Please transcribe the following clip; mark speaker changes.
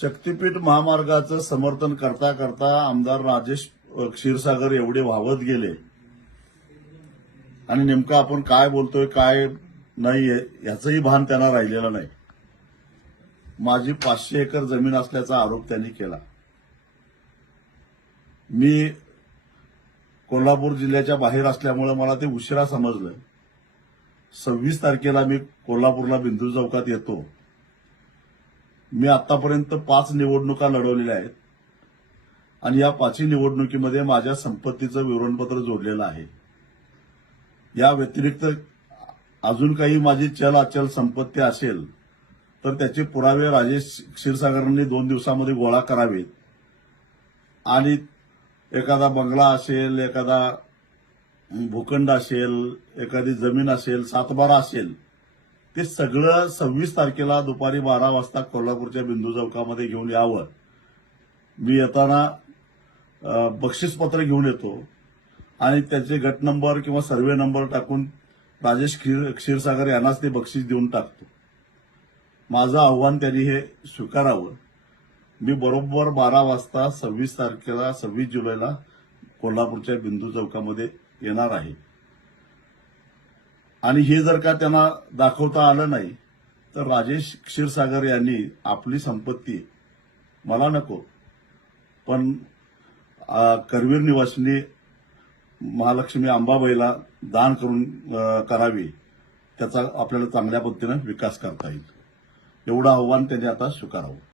Speaker 1: शक्तीपीठ महामार्गाचं समर्थन करता करता आमदार राजेश क्षीरसागर एवढे वाहवत गेले. आणि नेमकं आपण काय बोलतोय काय नाही याचंही भान त्यांना राहिलेलं नाही. माझी पाचशे एकर जमीन असल्याचा आरोप त्यांनी केला. मी कोल्हापूर जिल्ह्याच्या बाहेर असल्यामुळे मला ते उशिरा समजलं. सव्वीस तारखेला मी कोल्हापूरला बिंदू चौकात येतो. मी आतापर्यंत पाच निवडणुका लढवलेल्या आहेत. आणि या पाचही निवडणुकीमध्ये माझ्या संपत्तीचं विवरणपत्र जोडलेलं आहे. या व्यतिरिक्त अजून काही माझी चल अचल संपत्ती असेल तर त्याचे पुरावे राजेश क्षीरसागरांनी दोन दिवसामध्ये गोळा करावेत. आणि एखादा बंगला असेल एखादा भूखंड असेल एखादी जमीन असेल सातबारा असेल ते सगळं सव्वीस तारखेला दुपारी बारा वाजता कोल्हापूरच्या बिंदू चौकामध्ये घेऊन यावं. मी येताना बक्षीसपत्र घेऊन येतो आणि त्याचे गट नंबर किंवा सर्वे नंबर टाकून राजेश क्षीर क्षीरसागर यांनाच ते बक्षीस देऊन टाकतो. माझं आव्हान त्यांनी हे स्वीकारावं. मी बरोबर बारा वाजता सव्वीस तारखेला सव्वीस जुलैला कोल्हापूरच्या बिंदू चौकामध्ये येणार आहे. आणि हे जर का त्यांना दाखवता आलं नाही तर राजेश क्षीरसागर यांनी आपली संपत्ती मला नको. पण करवीर निवासिनी महालक्ष्मी अंबाबाईला दान करून करावी त्याचा आपल्याला चांगल्या पद्धतीनं विकास करता येईल. एवढं आव्हान त्यांनी आता स्वीकारावं.